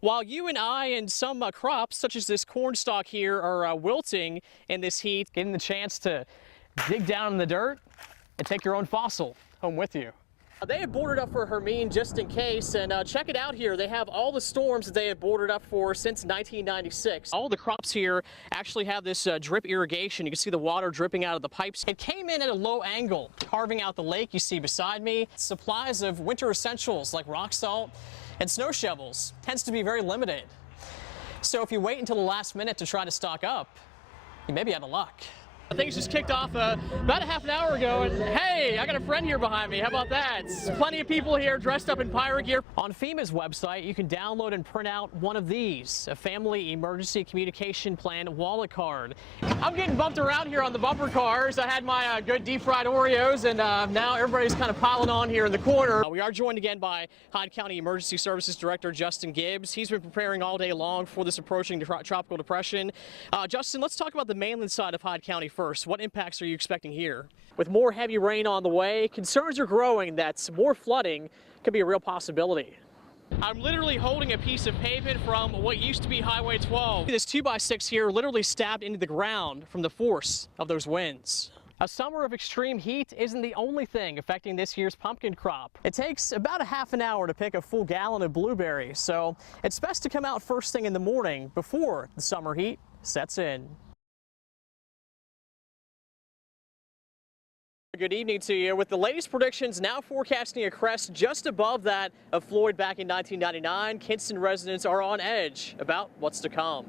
While you and I and some crops, such as this corn stalk here, are wilting in this heat, getting the chance to dig down in the dirt and take your own fossil home with you. They have boarded up for Hermine just in case, and check it out here. They have all the storms that they have boarded up for since 1996. All the crops here actually have this drip irrigation. You can see the water dripping out of the pipes. It came in at a low angle, carving out the lake you see beside me. Supplies of winter essentials like rock salt and snow shovels tends to be very limited. So if you wait until the last minute to try to stock up, you may be out of luck. Things just kicked off about a half an hour ago, and hey, I got a friend here behind me. How about that? Plenty of people here dressed up in pirate gear. On FEMA's website, you can download and print out one of these, a Family Emergency Communication Plan wallet card. I'm getting bumped around here on the bumper cars. I had my good deep-fried Oreos, and now everybody's kind of piling on here in the corner. We are joined again by Hyde County Emergency Services Director Justin Gibbs. He's been preparing all day long for this approaching tropical depression. Justin, let's talk about the mainland side of Hyde County first. What impacts are you expecting here? With more heavy rain on the way, concerns are growing that more flooding could be a real possibility. I'm literally holding a piece of pavement from what used to be Highway 12. This 2x6 here literally stabbed into the ground from the force of those winds. A summer of extreme heat isn't the only thing affecting this year's pumpkin crop. It takes about a half an hour to pick a full gallon of blueberries, so it's best to come out first thing in the morning before the summer heat sets in. Good evening to you. With the latest predictions now forecasting a crest just above that of Floyd back in 1999, Kinston residents are on edge about what's to come.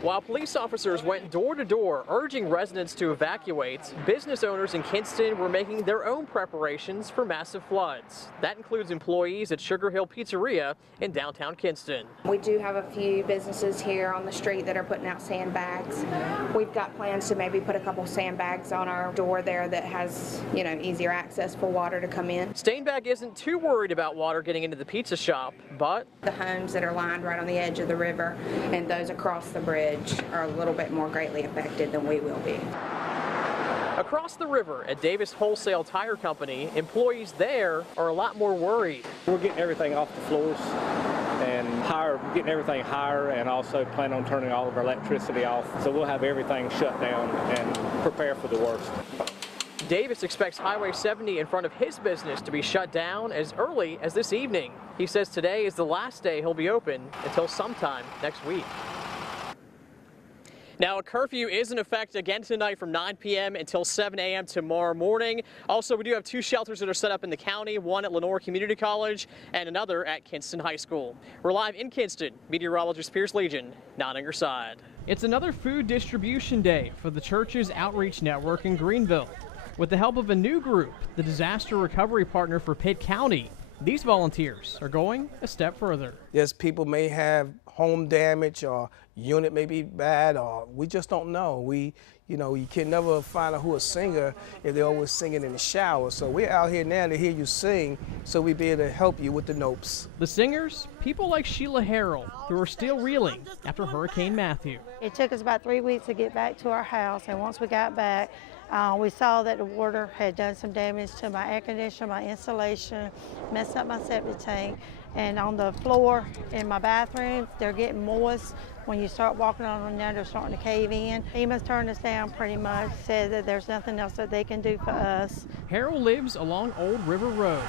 While police officers went door to door urging residents to evacuate, business owners in Kinston were making their own preparations for massive floods. That includes employees at Sugar Hill Pizzeria in downtown Kinston. We do have a few businesses here on the street that are putting out sandbags. We've got plans to maybe put a couple sandbags on our door there that has, easier access for water to come in. Stainbag isn't too worried about water getting into the pizza shop, but the homes that are lined right on the edge of the river and those across the bridge are a little bit more greatly affected than we will be. Across the river at Davis Wholesale Tire Company, employees there are a lot more worried. We're getting everything off the floors and getting everything higher, and also plan on turning all of our electricity off. So we'll have everything shut down and prepare for the worst. Davis expects Highway 70 in front of his business to be shut down as early as this evening. He says today is the last day he'll be open until sometime next week. Now, a curfew is in effect again tonight from 9 p.m. until 7 a.m. tomorrow morning. Also, we do have two shelters that are set up in the county, one at Lenore Community College and another at Kinston High School. We're live in Kinston. Meteorologist Pierce Legeion, not on your side. It's another food distribution day for the church's outreach network in Greenville. With the help of a new group, the Disaster Recovery Partner for Pitt County, these volunteers are going a step further. Yes, people may have home damage or unit may be bad, or we just don't know. You can never find out who a singer if they're always singing in the shower. So we're out here now to hear you sing, so we'll be able to help you with the nopes. The singers, people like Sheila Harrell, who are still reeling after Hurricane Matthew. It took us about 3 weeks to get back to our house, and once we got back, we saw that the water had done some damage to my air conditioner, my insulation, messed up my septic tank, and on the floor in my bathroom, they're getting moist. When you start walking on them now, they're starting to cave in. FEMA's turned us down pretty much, said that there's nothing else that they can do for us. Harrell lives along Old River Road.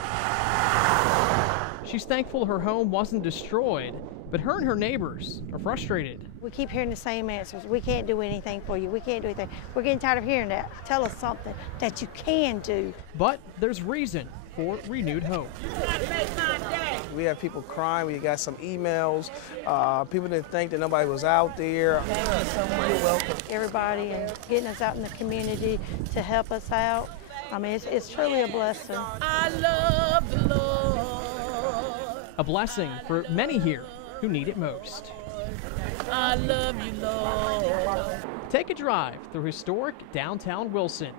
She's thankful her home wasn't destroyed, but her and her neighbors are frustrated. We keep hearing the same answers. We can't do anything for you. We can't do anything. We're getting tired of hearing that. Tell us something that you can do. But there's reason for renewed hope. We have people crying. We got some emails. People didn't think that nobody was out there. Thank you so much. You're welcome. Everybody and getting us out in the community to help us out. I mean, it's truly a blessing. I love the Lord. A blessing for many here who need it most. I love you, Lord. Take a drive through historic downtown Wilson,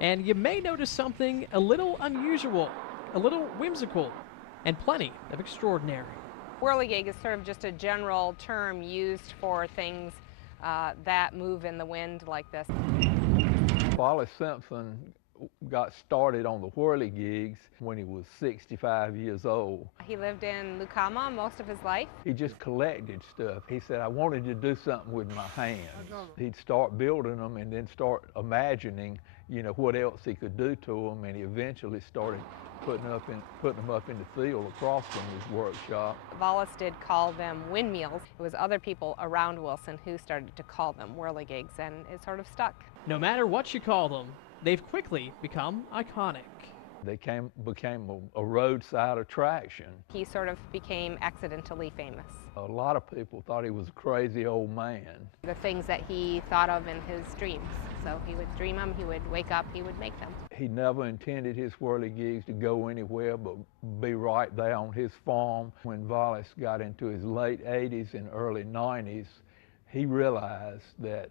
and you may notice something a little unusual, a little whimsical, and plenty of extraordinary. Whirligig is sort of just a general term used for things that move in the wind like this. Wally Simpson got started on the whirligigs when he was 65 years old. He lived in Lucama most of his life. He just collected stuff. He said, I wanted to do something with my hands. He'd start building them and then start imagining, you know, what else he could do to them, and he eventually started putting them up in the field across from his workshop. Wallace did call them windmills. It was other people around Wilson who started to call them whirligigs, and it sort of stuck. No matter what you call them, they've quickly become iconic. They became a roadside attraction. He sort of became accidentally famous. A lot of people thought he was a crazy old man. The things that he thought of in his dreams. So he would dream them, he would wake up, he would make them. He never intended his whirligigs to go anywhere but be right there on his farm. When Wallace got into his late 80s and early 90s, he realized that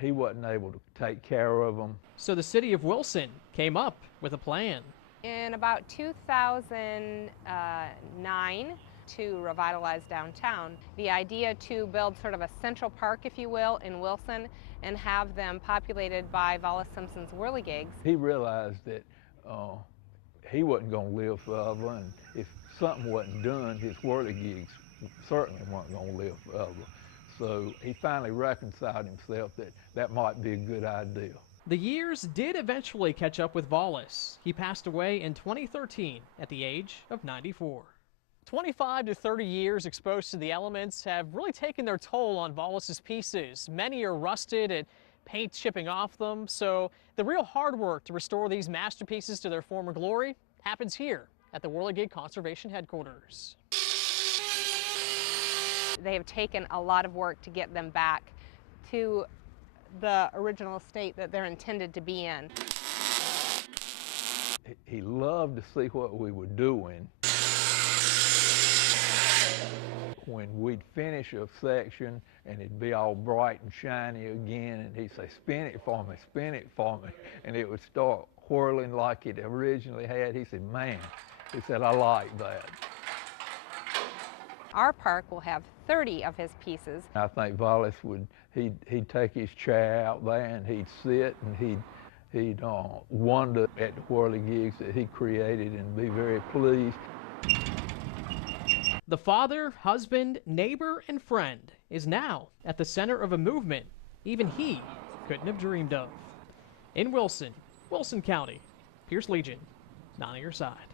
he wasn't able to take care of them. So the city of Wilson came up with a plan. In about 2009, to revitalize downtown, the idea to build sort of a central park, if you will, in Wilson and have them populated by Wallace Simpson's whirligigs. He realized that he wasn't going to live forever, and if something wasn't done, his whirligigs certainly weren't going to live forever. So he finally reconciled himself that that might be a good idea. The years did eventually catch up with Wallace. He passed away in 2013 at the age of 94. 25 to 30 years exposed to the elements have really taken their toll on Wallace's pieces. Many are rusted and paint chipping off them, so the real hard work to restore these masterpieces to their former glory happens here at the Whirligig Conservation Headquarters. They have taken a lot of work to get them back to the original state that they're intended to be in. He loved to see what we were doing. When we'd finish a section and it'd be all bright and shiny again, and he'd say, spin it for me, and it would start whirling like it originally had. He said, man, he said, I like that. Our park will have 30 of his pieces. I think Wallace he'd take his chair out there and he'd sit and he'd wonder at the whirligigs that he created and be very pleased. The father, husband, neighbor, and friend is now at the center of a movement even he couldn't have dreamed of. In Wilson, Wilson County, Pierce Legeion, 9 on your side.